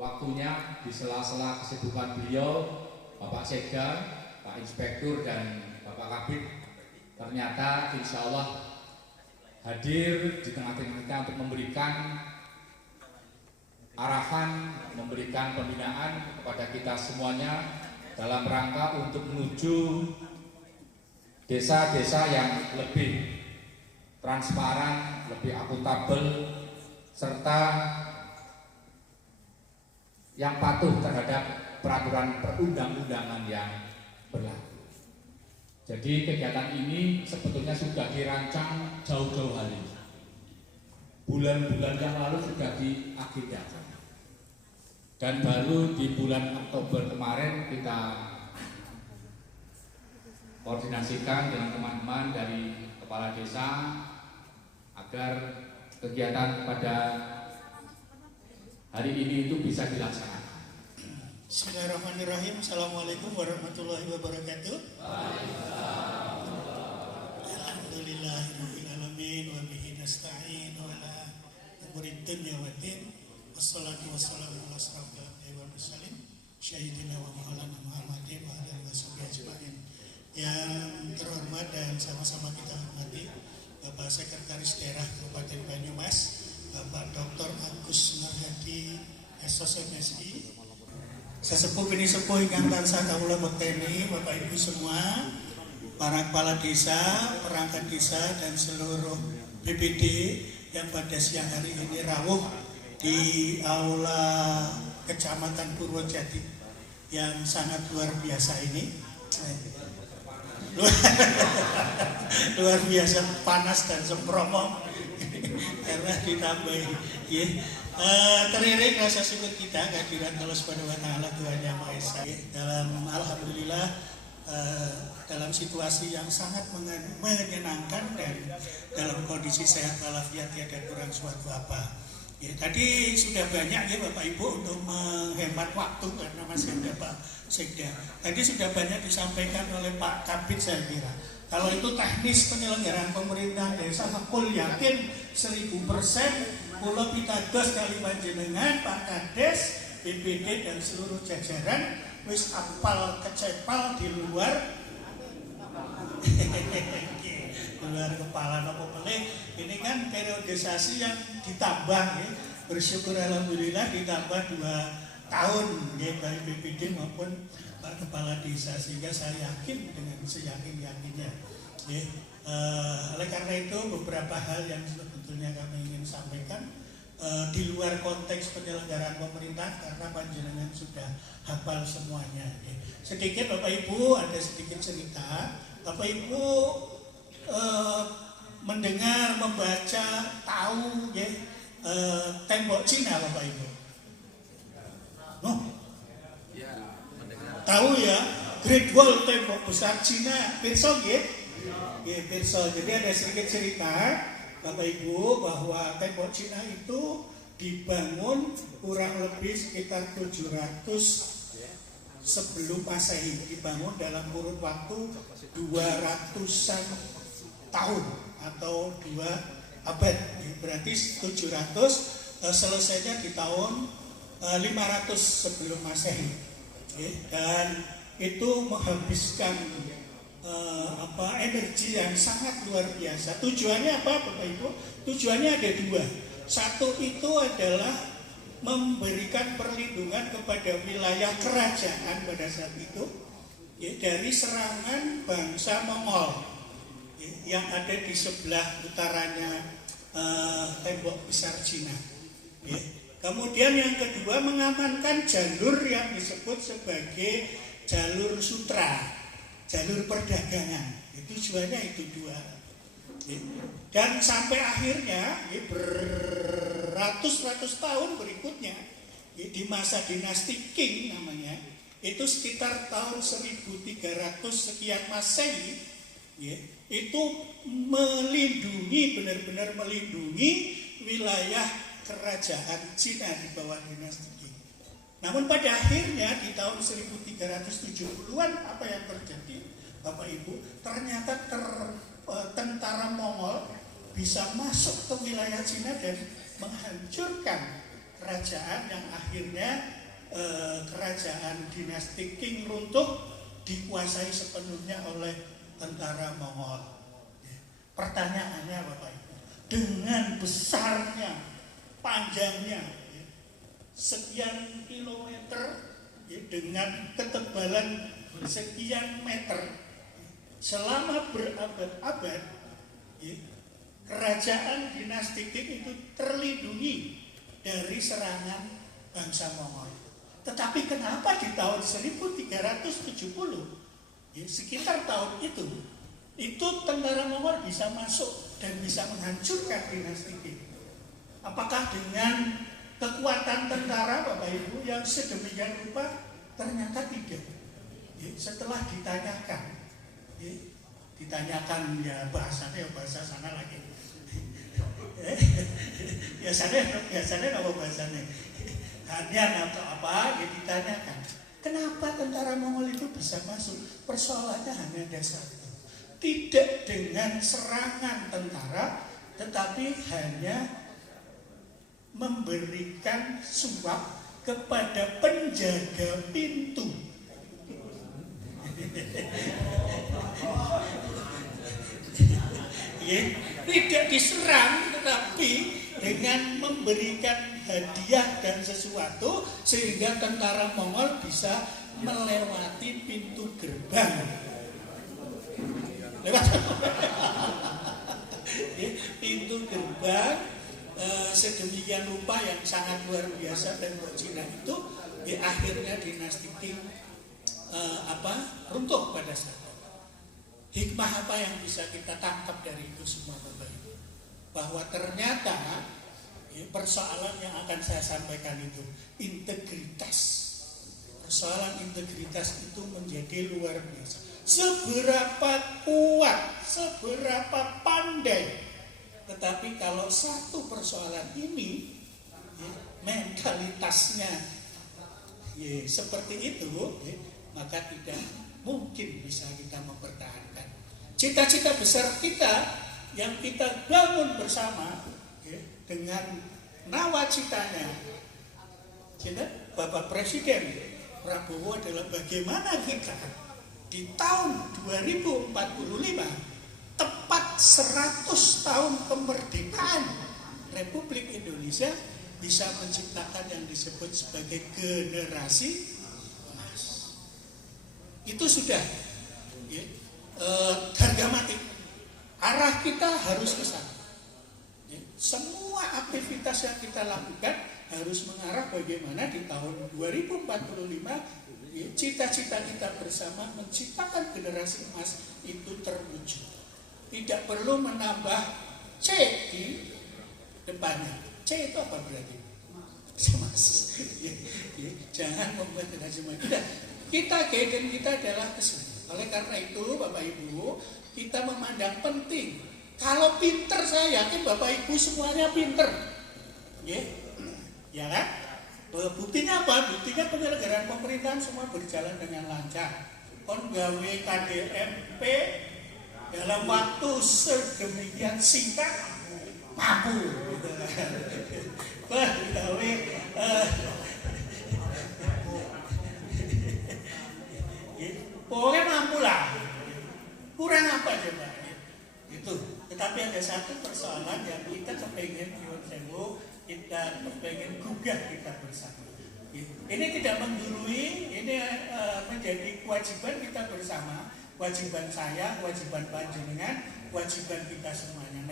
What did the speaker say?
waktunya di sela-sela kesibukan beliau, Bapak Sekda, Pak Inspektur dan Bapak Kabid ternyata insya Allah hadir di tengah-tengah kita untuk memberikan arahan, memberikan pembinaan kepada kita semuanya dalam rangka untuk menuju desa-desa yang lebih transparan, lebih akuntabel, serta yang patuh terhadap peraturan perundang-undangan yang berlaku. Jadi kegiatan ini sebetulnya sudah dirancang jauh-jauh hari. Bulan-bulan yang lalu sudah diagendakan. Dan baru di bulan Oktober kemarin kita koordinasikan dengan teman-teman dari kepala desa agar kegiatan pada hari ini itu bisa dilaksanakan. Bismillahirrahmanirrahim. Assalamualaikum warahmatullahi wabarakatuh. Alhamdulillahirabbil alamin wa bihi nasta'in wa ala umuri dunya waddin. Wassalatu wassalamu ala asyrafil anbiya'i wal mursalin sayyidina wa maulana Muhammadin wa alihi washabihi ajmain. Yang terhormat dan sama-sama kita hormati Bapak Sekretaris Daerah Kabupaten Banyumas, Bapak Dr. Agus Nurhadi SOSMSI, sesepuh bini sepuh ingkang tansah kawula bekteni, Bapak Ibu semua, para kepala desa, perangkat desa dan seluruh BPD yang pada siang hari ini rawuh di aula Kecamatan Purwojati yang sangat luar biasa ini. Luar biasa panas dan sempromong karena ditambahi ya. Teririk rasa syukur kita kehadiran Allah Subhanahu wa taala Tuhan Yang Maha Esa. Dalam alhamdulillah dalam situasi yang sangat menyenangkan dan dalam kondisi sehat walafiat tiada kurang suatu apa. Ya, tadi sudah banyak ya Bapak Ibu untuk menghemat waktu karena masih ada Pak Sekda. Tadi sudah banyak disampaikan oleh Pak Kabid saya kira. Kalau itu teknis penyelenggaraan pemerintah desa, aku yakin 1000% Pulau Pitados kali panjenengan, Pak Kades, BPD dan seluruh jajaran wis apal kecepal di luar luar kepala nopo pelih. Ini kan periodisasi yang ditambah ya. Bersyukur alhamdulillah ditambah 2 tahun ya, baik BPD maupun Pak Kepala Desa, sehingga saya yakin dengan seyakin-yakinnya ya. Oleh karena itu beberapa hal yang sebetulnya kami ingin sampaikan di luar konteks penyelenggaraan pemerintah karena panjenengan sudah hafal semuanya ya. Sedikit Bapak Ibu, ada sedikit cerita. Bapak Ibu mendengar, membaca, tahu ya tembok Cina Bapak Ibu? Tahu ya, Great Wall, tembok besar Cina, pirsa nggih? Nggih, pirsa. Jadi ada sedikit cerita Bapak Ibu bahwa tembok Cina itu dibangun kurang lebih sekitar 700 sebelum Masehi, dibangun dalam kurun waktu 200-an tahun atau 2 abad. Berarti 700, selesainya di tahun 500 sebelum Masehi. Dan itu menghabiskan energi yang sangat luar biasa. Tujuannya apa Bapak Ibu? Tujuannya ada 2. Satu itu adalah memberikan perlindungan kepada wilayah kerajaan pada saat itu ya, dari serangan bangsa Mongol ya, yang ada di sebelah utaranya tembok besar Cina ya. Kemudian yang kedua, mengamankan jalur yang disebut sebagai jalur sutra, jalur perdagangan. Itu tujuannya itu 2 ya. Dan sampai akhirnya ya, beratus-ratus tahun berikutnya ya, di masa dinasti Qing namanya, itu sekitar tahun 1300 sekian Masehi ya, itu melindungi, benar-benar melindungi wilayah kerajaan Cina di bawah dinasti Qing. Namun pada akhirnya di tahun 1370-an apa yang terjadi Bapak Ibu? Ternyata tentara Mongol bisa masuk ke wilayah Cina dan menghancurkan kerajaan yang akhirnya kerajaan dinasti Qing runtuh, dikuasai sepenuhnya oleh tentara Mongol. Pertanyaannya Bapak Ibu, dengan besarnya, panjangnya sekian kilometer, dengan ketebalan sekian meter, selama berabad-abad, kerajaan dinasti Qing itu terlindungi dari serangan bangsa Mongol. Tetapi kenapa di tahun 1370, sekitar tahun itu tentara Mongol bisa masuk dan bisa menghancurkan dinasti Qing? Apakah dengan kekuatan tentara Bapak Ibu yang sedemikian rupa? Ternyata tidak. Setelah ditanyakan ya bahasanya bahasa sana lagi. biasanya apa bahasanya? Hadian atau apa? Ditanyakan. Kenapa tentara Mongol itu bisa masuk? Persoalannya hanya dasar. Tidak dengan serangan tentara, tetapi hanya memberikan suap kepada penjaga pintu. Tidak diserang, tetapi dengan memberikan hadiah dan sesuatu sehingga tentara Mongol bisa melewati pintu gerbang. Pintu gerbang sedemikian rupa yang sangat luar biasa dan Cina itu akhirnya dinasti Qing runtuh pada saat itu. Hikmah apa yang bisa kita tangkap dari itu semua Bapak Ibu? Bahwa ternyata persoalan yang akan saya sampaikan itu integritas. Persoalan integritas itu menjadi luar biasa. Seberapa kuat, seberapa pandai, tetapi kalau satu persoalan ini mentalitasnya seperti itu, maka tidak mungkin bisa kita mempertahankan cita-cita besar kita yang kita bangun bersama dengan nawacitanya. Bapak Presiden Prabowo adalah bagaimana kita di tahun 2045 tepat 100 tahun kemerdekaan Republik Indonesia bisa menciptakan yang disebut sebagai generasi emas. Itu sudah harga mati. Arah kita harus ke sana. Semua aktivitas yang kita lakukan harus mengarah bagaimana di tahun 2045 cita-cita kita bersama menciptakan generasi emas itu terwujud. Tidak perlu menambah C di depannya. C itu apa berarti? Emas. Jangan membuat generasi emas. Kita guidance kita adalah kesana. Oleh karena itu Bapak Ibu, kita memandang penting. Kalau pinter, saya yakin Bapak Ibu semuanya pinter. Ya kan? Buktinya apa? Buktinya penyelenggaraan pemerintahan semua berjalan dengan lancar. Kon gawe KDMP dalam waktu sedemikian singkat mampu. Gawe pokoknya mampu lah. Kurang apa coba? Itu. Tetapi ada satu persoalan yang kita kepengen kita kepengen gugah kita bersama. Ini tidak menggurui, ini menjadi kewajiban kita bersama, kewajiban saya, kewajiban panjenengan, kewajiban kita semuanya.